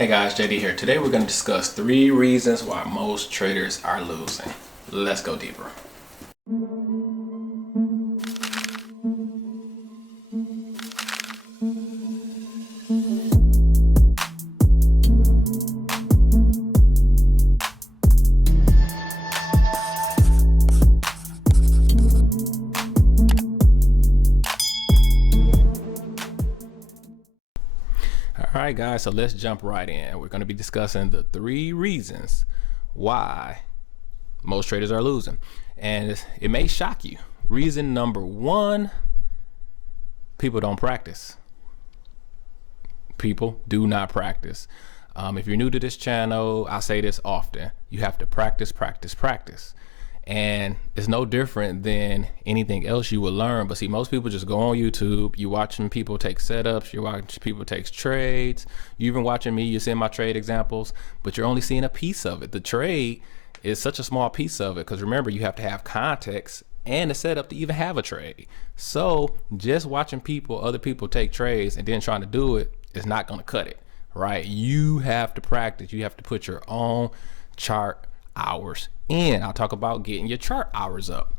Hey guys, JD here. Today we're going to discuss 3 reasons why most traders are losing. Let's go deeper. All right, guys, so let's jump right in. We're going to be discussing the 3 reasons why most traders are losing. And it may shock you. Reason number 1, people don't practice. People do not practice. If you're new to this channel, I say this often. You have to practice, practice, practice. And it's no different than anything else you will learn. But see, most people just go on YouTube. You watching people take setups. You're watching people take trades. You even watching me. You're seeing my trade examples, but you're only seeing a piece of it. The trade is such a small piece of it because remember, you have to have context and a setup to even have a trade. So just watching other people take trades and then trying to do it is not going to cut it, right? You have to practice. You have to put your own chart hours in. I'll talk about getting your chart hours up.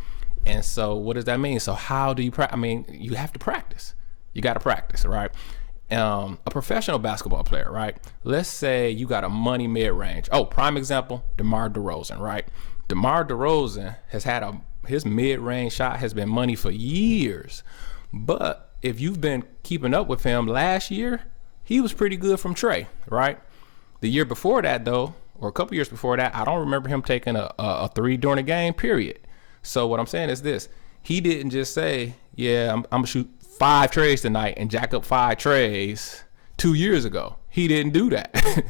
And so what does that mean? So how do you practice? I mean, you have to practice. You got to practice, right? A professional basketball player, right? Let's say you got a money mid-range. Oh, prime example, DeMar DeRozan, right? DeMar DeRozan has had his mid-range shot has been money for years. But if you've been keeping up with him last year, he was pretty good from Trey, right? The year before that, though, or a couple years before that, I don't remember him taking a 3 during a game, period. So what I'm saying is this. He didn't just say, yeah, I'm going to shoot 5 trades tonight and jack up 5 trades 2 years ago. He didn't do that.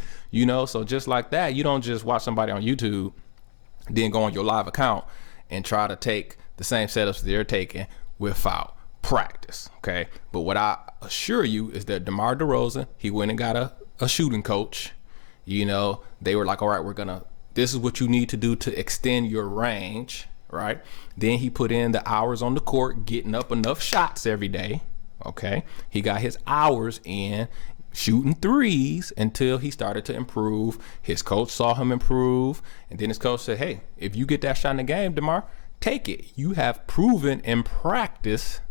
So just like that, you don't just watch somebody on YouTube, then go on your live account and try to take the same setups they're taking without practice, okay? But what I assure you is that DeMar DeRozan, he went and got a shooting coach. They were like, all right, this is what you need to do to extend your range, right? Then he put in the hours on the court, getting up enough shots every day, okay? He got his hours in shooting threes until he started to improve. His coach saw him improve, and then his coach said, hey, if you get that shot in the game, DeMar, take it. You have proven in practice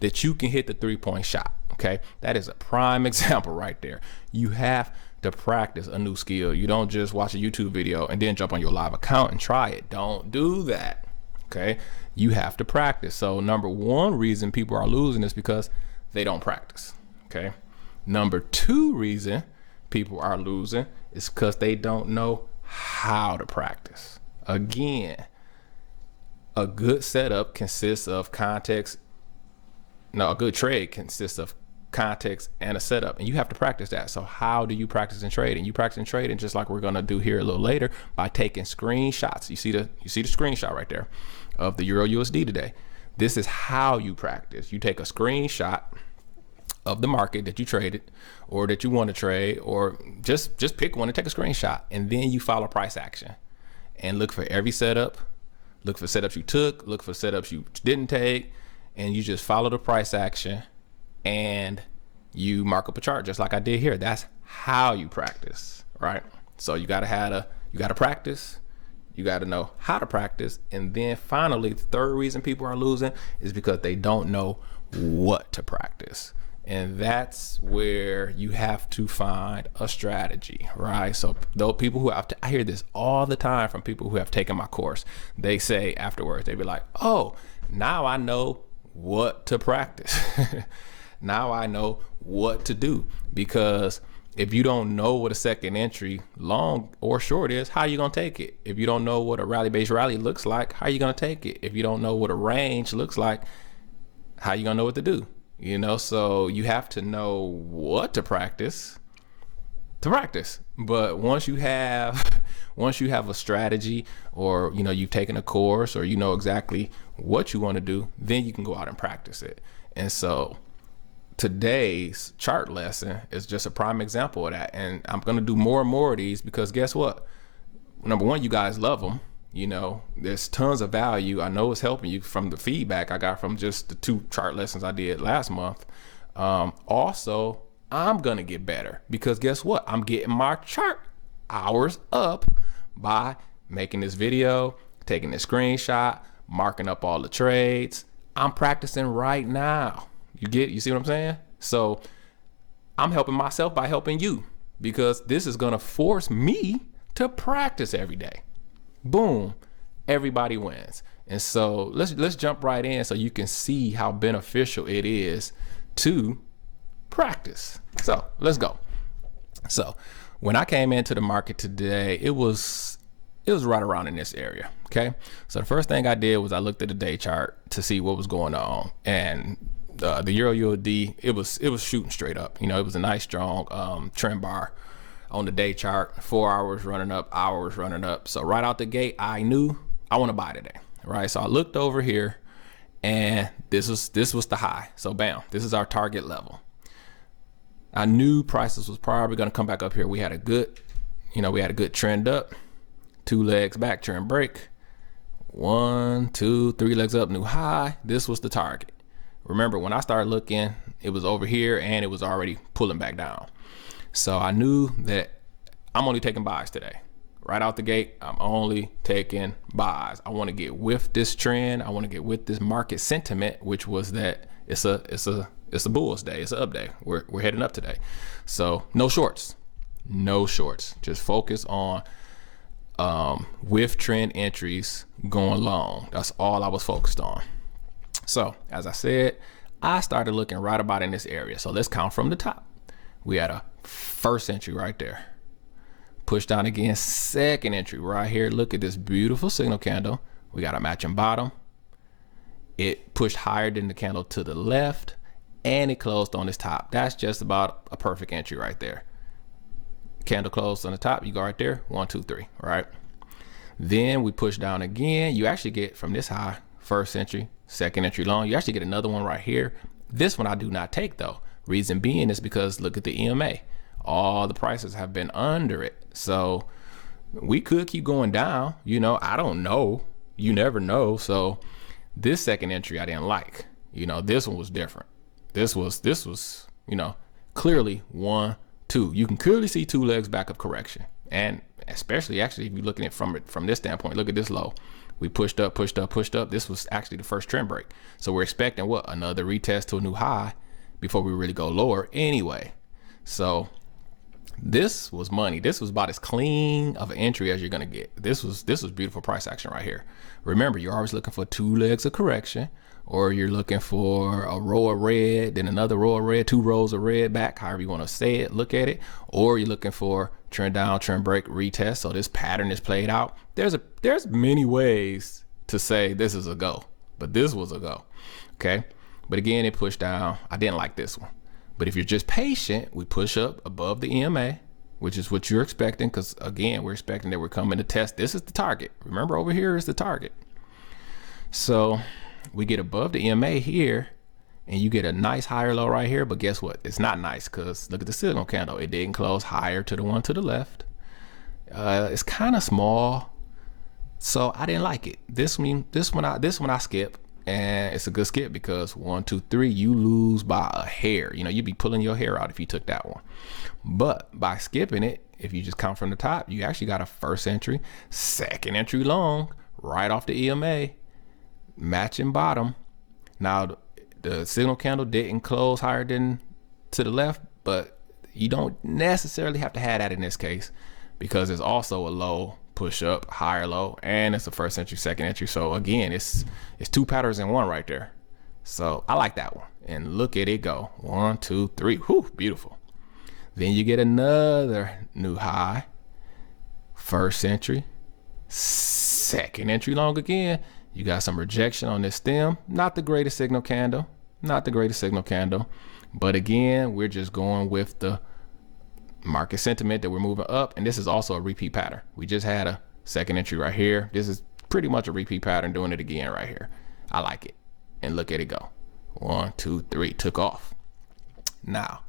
that you can hit the 3-point shot, okay? That is a prime example right there. You have to practice a new skill. You don't just watch a YouTube video and then jump on your live account and try it. Don't do that, okay? You have to practice. So number 1 reason people are losing is because they don't practice, okay? Number 2 reason people are losing is because they don't know how to practice. Again, a good setup consists of context. No, a good trade consists of context and a setup, and you have to practice that. So how do you practice in trading? You practice in trading just like we're going to do here a little later by taking screenshots. You see the screenshot right there of the Euro USD today. This is how you practice. You take a screenshot of the market that you traded or that you want to trade, or just pick one and take a screenshot, and then you follow price action and look for every setup. Look for setups you took, look for setups you didn't take, and you just follow the price action and you mark up a chart just like I did here. That's how you practice, right? So you got to practice. You got to know how to practice. And then finally, the 3rd reason people are losing is because they don't know what to practice. And that's where you have to find a strategy, right? So those people I hear this all the time from people who have taken my course. They say afterwards, they be like, oh, now I know what to practice. Now I know what to do, because if you don't know what a second entry, long or short, is, how you gonna take it? If you don't know what a rally-based rally looks like, how you gonna take it? If you don't know what a range looks like, how you gonna know what to do? So you have to know what to practice. But once you have a strategy, or you've taken a course, or you know exactly what you want to do, then you can go out and practice it. And so today's chart lesson is just a prime example of that. And I'm going to do more and more of these because guess what? Number 1, you guys love them. There's tons of value. I know it's helping you from the feedback I got from just the 2 chart lessons I did last month. Also, I'm gonna get better because guess what? I'm getting my chart hours up by making this video, taking this screenshot, marking up all the trades. I'm practicing right now. You see what I'm saying? So I'm helping myself by helping you because this is gonna force me to practice every day. Boom, everybody wins. And so let's jump right in so you can see how beneficial it is to practice. So let's go. So when I came into the market today, it was right around in this area. Okay. So the first thing I did was I looked at the day chart to see what was going on, and the Euro USD, it was shooting straight up. You know, it was a nice strong trend bar on the day chart, 4 hours running up, hours running up. So right out the gate, I knew I want to buy today. Right. So I looked over here and this was the high. So bam, this is our target level. I knew prices was probably going to come back up here. We had a good trend up, 2 legs back, trend break, 1, 2, 3 legs up, new high. This was the target. Remember when I started looking, it was over here and it was already pulling back down. So I knew that I'm only taking buys today. Right out the gate, I'm only taking buys. I want to get with this trend. I want to get with this market sentiment, which was that it's a bull's day. It's an up day. We're heading up today. So no shorts. Just focus on with trend entries going long. That's all I was focused on. So as I said, I started looking right about in this area. So let's count from the top. We had a first entry right there. Push down again, second entry right here. Look at this beautiful signal candle. We got a matching bottom. It pushed higher than the candle to the left and it closed on this top. That's just about a perfect entry right there. Candle closed on the top, you go right there, 1, 2, 3, right? Then we push down again. You actually get from this high, first entry, second entry long. You actually get another one right here. This one I do not take though. Reason being is because look at the EMA. All the prices have been under it. So we could keep going down. You know, I don't know. You never know. So this second entry I didn't like. You know, this one was different. This was, you know, clearly 1, 2. You can clearly see 2 legs back of correction. And especially actually if you're looking at it from this standpoint, look at this low. We pushed up. This was actually the first trend break. So we're expecting what? Another retest to a new high before we really go lower anyway. So this was money. This was about as clean of an entry as you're gonna get. This was beautiful price action right here. Remember, you're always looking for 2 legs of correction, or you're looking for a row of red, then another row of red, 2 rows of red back, however you want to say it, look at it, or you're looking for trend down, trend break, retest. So this pattern is played out. There's many ways to say this is a go, but this was a go. Okay. But again, it pushed down. I didn't like this one. But if you're just patient, we push up above the EMA, which is what you're expecting. Because again, we're expecting that we're coming to test. This is the target. Remember, over here is the target. So we get above the EMA here and you get a nice higher low right here. But guess what? It's not nice because look at the signal candle. It didn't close higher to the one to the left. It's kind of small. So I didn't like it. This one I skip. And it's a good skip because 1, 2, 3, you lose by a hair. You know, you'd be pulling your hair out if you took that one. But by skipping it, if you just count from the top, you actually got a first entry, second entry long, right off the EMA, matching bottom. Now, the signal candle didn't close higher than to the left, but you don't necessarily have to have that in this case because it's also a low, push up, higher low, and it's the first entry, second entry. So again, it's 2 patterns in one right there. So I like that one. And look at it go. 1, 2, 3. Whew, beautiful. Then you get another new high. First entry, second entry long again. You got some rejection on this stem. Not the greatest signal candle. But again, we're just going with the market sentiment that we're moving up. And this is also a repeat pattern. We just had a second entry right here. This is pretty much a repeat pattern doing it again right here. I like it. And look at it go. 1, 2, 3, took off. Now,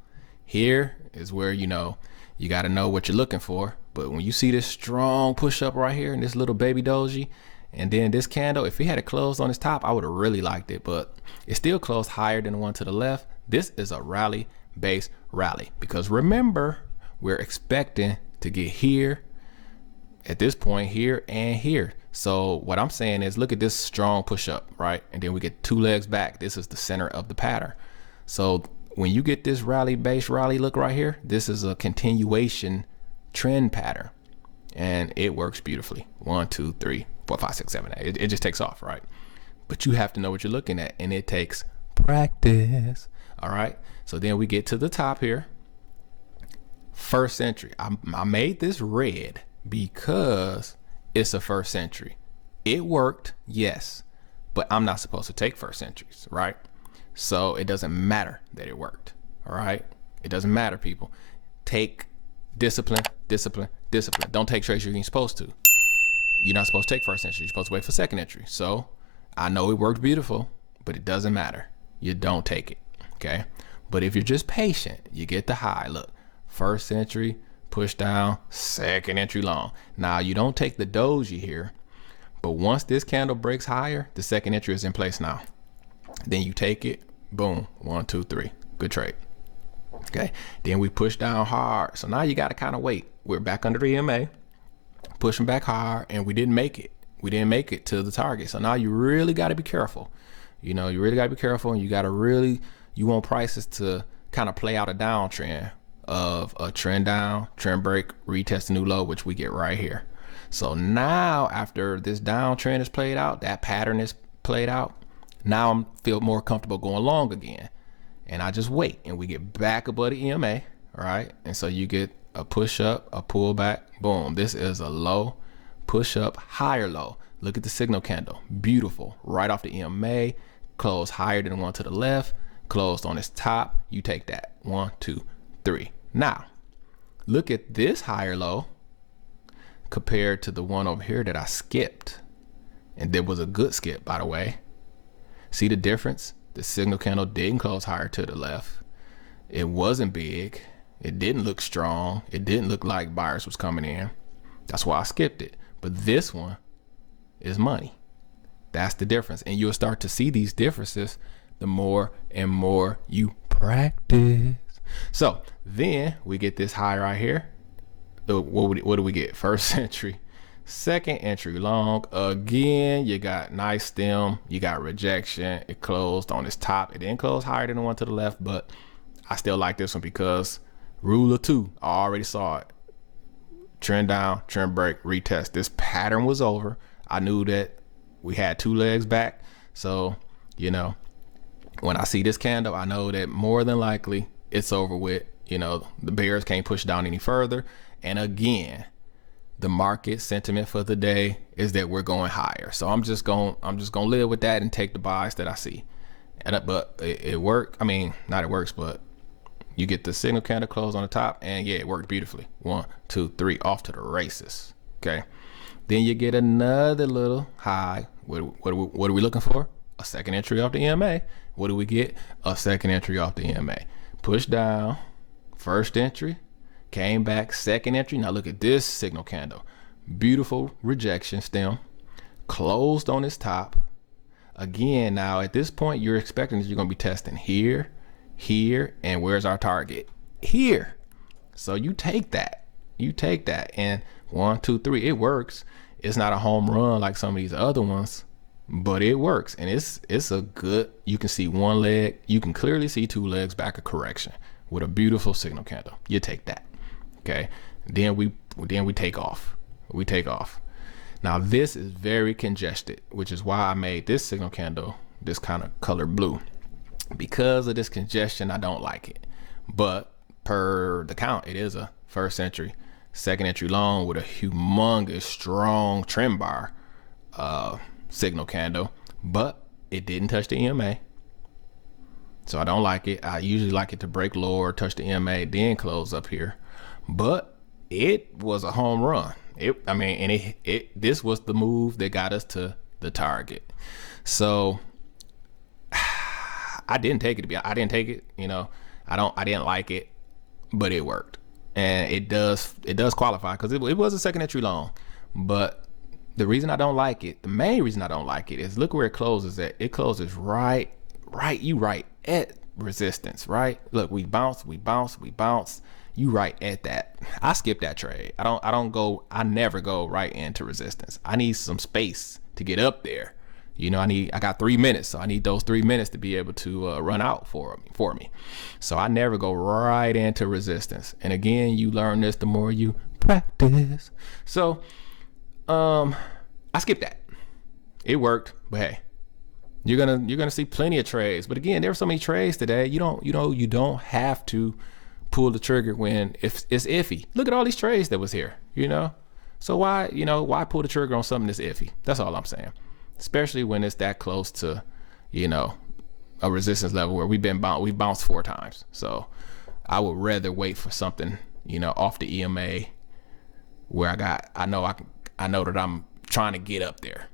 here is where, you know, you got to know what you're looking for. But when you see this strong push up right here and this little baby doji, and then this candle, if it had it closed on its top, I would have really liked it, but it still closed higher than the one to the left. This is a rally based rally, because remember, we're expecting to get here at this point, here and here. So what I'm saying is, look at this strong push up, right? And then we get 2 legs back. This is the center of the pattern. So when you get this rally, base rally look right here, this is a continuation trend pattern, and it works beautifully. 1, 2, 3, 4, 5, 6, 7, 8. It just takes off, right? But you have to know what you're looking at, and it takes practice. All right. So then we get to the top here. First entry. I made this red because it's a first entry. It worked, yes, but I'm not supposed to take first entries, right? So it doesn't matter that it worked. All right. It doesn't matter, people. Take discipline, discipline, discipline. Don't take trades you ain't supposed to. You're not supposed to take first entry. You're supposed to wait for second entry. So I know it worked beautiful, but it doesn't matter. You don't take it. Okay. But if you're just patient, you get the high. Look, first entry, push down, second entry long. Now you don't take the doji here, but once this candle breaks higher, the second entry is in place now. Then you take it, boom, 1, 2, 3, good trade. Okay, then we push down hard. So now you got to kind of wait. We're back under the EMA, pushing back hard, and we didn't make it. We didn't make it to the target. So now you really got to be careful. You know, you really got to be careful, and you got to really, you want prices to kind of play out a downtrend of a trend down, trend break, retest a new low, which we get right here. So now after this downtrend is played out, that pattern is played out, now I'm feel more comfortable going long again. And I just wait, and we get back above the EMA, right? And so you get a push up, a pull back, boom. This is a low, push up, higher low. Look at the signal candle, beautiful, right off the EMA, close higher than the one to the left, closed on its top. You take that, 1, 2, 3. Now, look at this higher low compared to the one over here that I skipped. And there was a good skip, by the way. See the difference? The signal candle didn't close higher to the left. It wasn't big. It didn't look strong. It didn't look like buyers was coming in. That's why I skipped it. But this one is money. That's the difference. And you'll start to see these differences the more and more you practice. So then we get this high right here. What do we get? First entry, second entry long. Again, you got nice stem. You got rejection. It closed on its top. It didn't close higher than the one to the left, but I still like this one because rule of 2, I already saw it. Trend down, trend break, retest. This pattern was over. I knew that we had 2 legs back. So, you know, when I see this candle, I know that more than likely it's over with. You know, the bears can't push down any further. And again, the market sentiment for the day is that we're going higher. So I'm just gonna live with that and take the buys that I see. And but it worked. I mean, not it works, but you get the signal candle close on the top, and yeah, it worked beautifully. 1, 2, 3, off to the races. Okay. Then you get another little high. What are we looking for? A second entry off the EMA. What do we get? A second entry off the EMA. Push down, first entry, came back, second entry. Now look at this signal candle. Beautiful rejection stem, closed on its top. Again, now at this point, you're expecting that you're going to be testing here, here, and where's our target? Here. So you take that. You take that. And 1, 2, 3, it works. It's not a home run like some of these other ones, but it works. And it's a good, you can see 1 leg. You can clearly see 2 legs back of correction with a beautiful signal candle. You take that. Okay. Then we take off. We take off. Now this is very congested, which is why I made this signal candle this kind of color blue. Because of this congestion, I don't like it. But per the count, it is a first entry, second entry long with a humongous strong trend bar signal candle, but it didn't touch the EMA. So I don't like it. I usually like it to break lower, touch the EMA, then close up here. But it was a home run. This was the move that got us to the target. So I didn't take it. I didn't take it. You know, I didn't like it, but it worked, and it does qualify because it was a second entry long. But the reason I don't like it, the main reason I don't like it is look where it closes at. It closes right at resistance, right? Look, we bounce. You right at that. I skip that trade. I never go right into resistance. I need some space to get up there. I got 3 minutes, so I need those 3 minutes to be able to run out for me. So I never go right into resistance. And again, you learn this the more you practice. So I skipped that. It worked, but hey, you're gonna see plenty of trades. But again, there are so many trades today. You don't have to pull the trigger when it's iffy. Look at all these trades that was here. So why pull the trigger on something that's iffy? That's all I'm saying. Especially when it's that close to, a resistance level where we bounced 4 times. So I would rather wait for something, off the EMA where I know that I'm trying to get up there.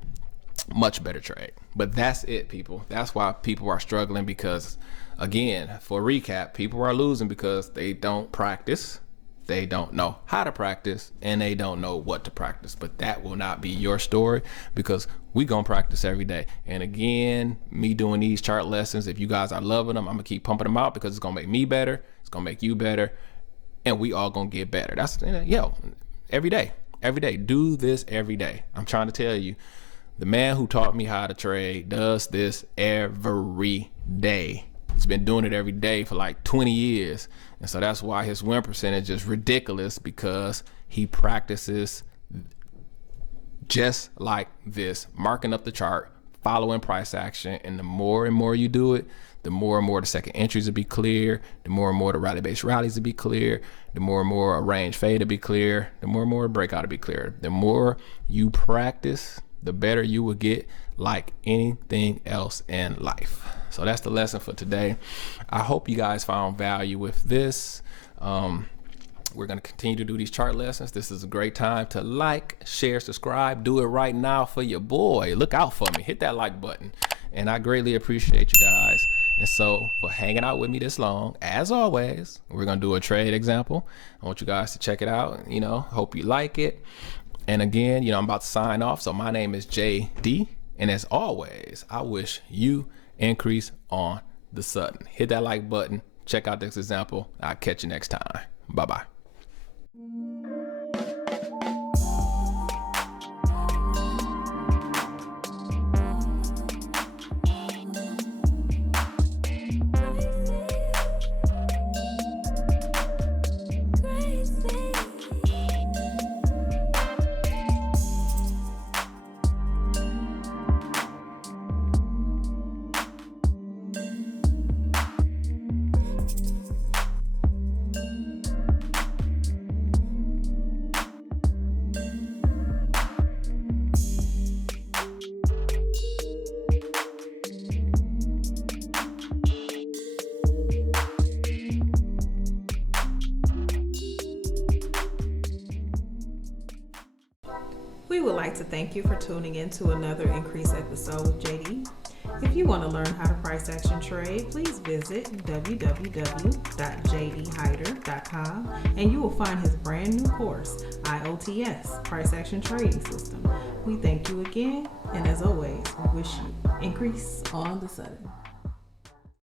Much better trade. But that's it, people. That's why people are struggling, because again, for a recap, people are losing because they don't practice. They don't know how to practice, and they don't know what to practice. But that will not be your story, because we gonna practice every day. And again, me doing these chart lessons, if you guys are loving them, I'm gonna keep pumping them out, because it's gonna make me better, it's gonna make you better, and we all gonna get better. That's every day. Do this every day. I'm trying to tell you, the man who taught me how to trade does this every day. He's been doing it every day for like 20 years. And so that's why his win percentage is ridiculous, because he practices just like this, marking up the chart, following price action. And the more and more you do it, the more and more the second entries will be clear, the more and more the rally-based rallies will be clear, the more and more a range fade will be clear, the more and more a breakout will be clear. The more you practice, the better you will get, like anything else in life. So that's the lesson for today. I hope you guys found value with this. We're going to continue to do these chart lessons. This is a great time to like, share, subscribe. Do it right now for your boy. Look out for me. Hit that like button. And I greatly appreciate you guys. And so for hanging out with me this long, as always, we're going to do a trade example. I want you guys to check it out. Hope you like it. And again, I'm about to sign off. So my name is JD. And as always, I wish you increase on the sudden. Hit that like button. Check out this example. I'll catch you next time. Bye-bye. We would like to thank you for tuning in to another Increase episode with JD. If you want to learn how to price action trade, please visit www.jdhyder.com and you will find his brand new course, IOTS, Price Action Trading System. We thank you again, and as always, we wish you increase on the sudden.